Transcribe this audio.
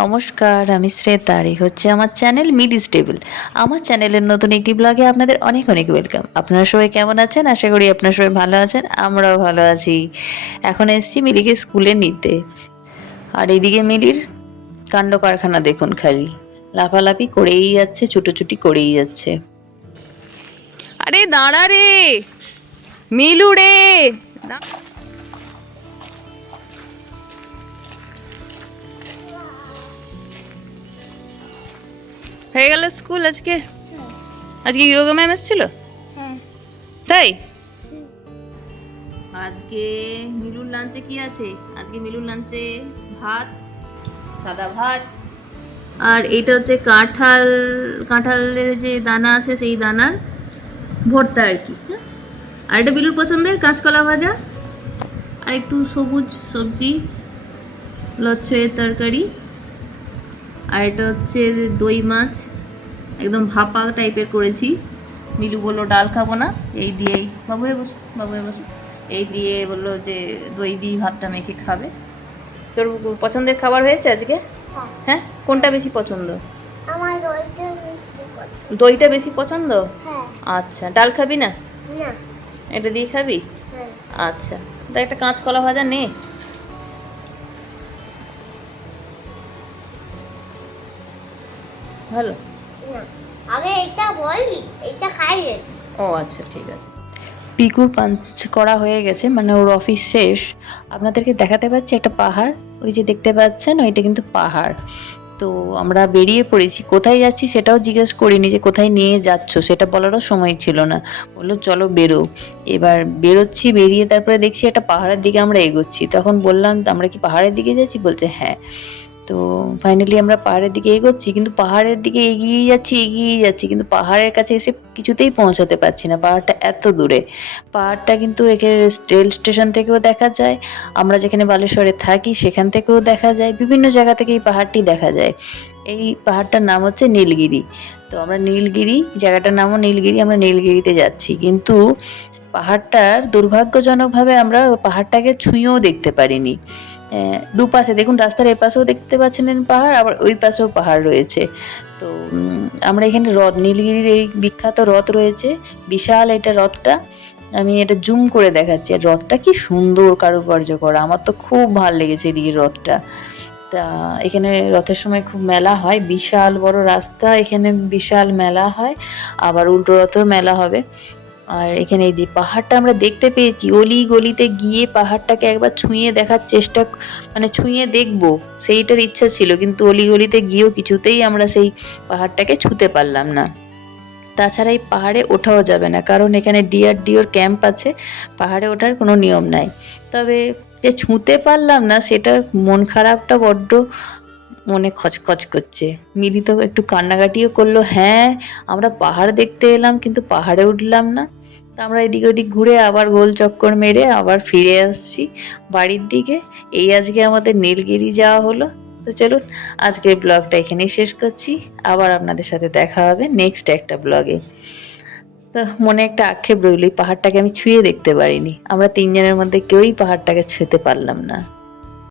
নমস্কার, আমি শ্রেতা আর এই হচ্ছে আমার চ্যানেল মিলিস টেবিল। আমার চ্যানেলের নতুন একটি ব্লগে আপনাদের অনেক অনেক ওয়েলকাম। আপনারা সবাই কেমন আছেন? আশা করি আপনারা সবাই ভালো আছেন, আমরাও ভালো আছি। এখন এসেছি মিলিকে স্কুলে নিতে। আর এইদিকে মিলির কাণ্ড কারখানা দেখুন, খালি লাফালাফি করেই যাচ্ছে, ছুটোছুটি করেই যাচ্ছে। আরে দাঁড়া রে মিলু রে। হয়ে গেল স্কুল আজকে? আজকে যোগা ম্যাম এসেছিল? তাই আজকে মিলুর লাঞ্চে কি আছে? আজকে মিলুর লাঞ্চে ভাত, সাদা ভাত, আর এটা হচ্ছে কাঁঠালের যে দানা আছে সেই দানার ভর্তা আর কি। হ্যাঁ, আর এটা বিলুর পছন্দের কাঁচকলা ভাজা, আর একটু সবুজ সবজি, লচ্ছয়ের তরকারি, আর এটা হচ্ছে দই মাছ, একদম ভাপা টাইপের করেছি। মিলু বললো ডাল খাবো না, এই দিয়েই বাবু হয়ে বসো, বাবু হয়ে বসো, এই দিয়ে বললো যে দই দিয়ে ভাতটা মেখে খাবে। তোর পছন্দের খাবার হয়েছে আজকে? হ্যাঁ, কোনটা বেশি পছন্দ? আমার দইটা বেশি পছন্দ। দইটা বেশি পছন্দ? হ্যাঁ। আচ্ছা, ডাল খাবি না? না। এটা দিয়ে খাবি? হ্যাঁ। আচ্ছা, তা একটা কাঁচকলা ভাজা নে। ভালো। না, আগে এটা বলি, এটা খাইয়ে। ও আচ্ছা, ঠিক আছে। পিকুর পাঞ্চ করা হয়ে গেছে, মানে ওর অফিস শেষ। আপনাদেরকে দেখাতে পাচ্ছি একটা পাহাড়, ওই যে দেখতে পাচ্ছেন ওইটা কিন্তু পাহাড়। তো আমরা বেরিয়ে পড়েছি, কোথায় যাচ্ছি সেটাও জিজ্ঞেস করিনি, যে কোথায় নিয়ে যাচ্ছ সেটা বলারও সময় ছিল না। বললো চলো বেরো। এবার বেরোচ্ছি, বেরিয়ে তারপরে দেখছি একটা পাহাড়ের দিকে আমরা এগোচ্ছি। তখন বললাম আমরা কি পাহাড়ের দিকে যাচ্ছি? বলছে হ্যাঁ। তো ফাইনালি আমরা পাহাড়ের দিকে এগোচ্ছি, কিন্তু পাহাড়ের দিকে এগিয়ে যাচ্ছি, কিন্তু পাহাড়ের কাছে এসে কিছুতেই পৌঁছাতে পারছি না। পাহাড়টা এত দূরে। পাহাড়টা কিন্তু এখানে রেল স্টেশন থেকেও দেখা যায়, আমরা যেখানে বালেশ্বরে থাকি সেখান থেকেও দেখা যায়, বিভিন্ন জায়গা থেকে এই পাহাড়টি দেখা যায়। এই পাহাড়টার নাম হচ্ছে নীলগিরি। তো আমরা নীলগিরি, জায়গাটার নামও নীলগিরি, আমরা নীলগিরিতে যাচ্ছি। কিন্তু পাহাড়টার দুর্ভাগ্যজনকভাবে আমরা পাহাড়টাকে ছুঁয়েও দেখতে পারিনি। দুপাশে দেখুন, রাস্তার এপাশেও দেখতে পাচ্ছেন পাহাড়, আবার ওই পাশেও পাহাড় রয়েছে। তো আমরা এখানে হ্রদ, নীলগিরির এই বিখ্যাত হ্রদ রয়েছে, বিশাল এটা হ্রদটা। আমি এটা জুম করে দেখাচ্ছি, আর হ্রদটা কি সুন্দর কারুকার্য করা, আমার তো খুব ভালো লেগেছে এদিকে হ্রদটা। তা এখানে রথের সময় খুব মেলা হয়, বিশাল বড় রাস্তা, এখানে বিশাল মেলা হয়, আবার উল্টো রথেও মেলা হবে। আর এখানে এই যে পাহাড়টা আমরা দেখতে পেয়েছি, অলি গলিতে গিয়ে পাহাড়টাকে একবার ছুঁয়ে দেখার চেষ্টা, মানে ছুঁয়ে দেখবো সেইটার ইচ্ছা ছিল, কিন্তু অলি গলিতে গিয়েও কিছুতেই আমরা সেই পাহাড়টাকে ছুঁতে পারলাম না। তাছাড়া এই পাহাড়ে ওঠাও যাবে না, কারণ এখানে ডিওর ক্যাম্প আছে, পাহাড়ে ওঠার কোনো নিয়ম নাই। তবে যে ছুঁতে পারলাম না সেটার মন খারাপটা বড্ড মনে খচখচ করছে। মিলি তো একটু কান্নাকাটিও করলো, হ্যাঁ আমরা পাহাড় দেখতে এলাম কিন্তু পাহাড়ে উঠলাম না। তো আমরা এদিক ওদিক ঘুরে আবার গোল চক্কর মেরে আবার ফিরে আসছি বাড়ির দিকে। এই আজকে আমাদের নীলগিরি যাওয়া হলো। তো চলুন আজকের ব্লগটা এখানেই শেষ করছি, আবার আপনাদের সাথে দেখা হবে নেক্সট একটা ব্লগে। তো মনে একটা আক্ষেপ রইল, এই পাহাড়টাকে আমি ছুঁয়ে দেখতে পারিনি, আমরা তিনজনের মধ্যে কেউই পাহাড়টাকে ছুঁতে পারলাম না।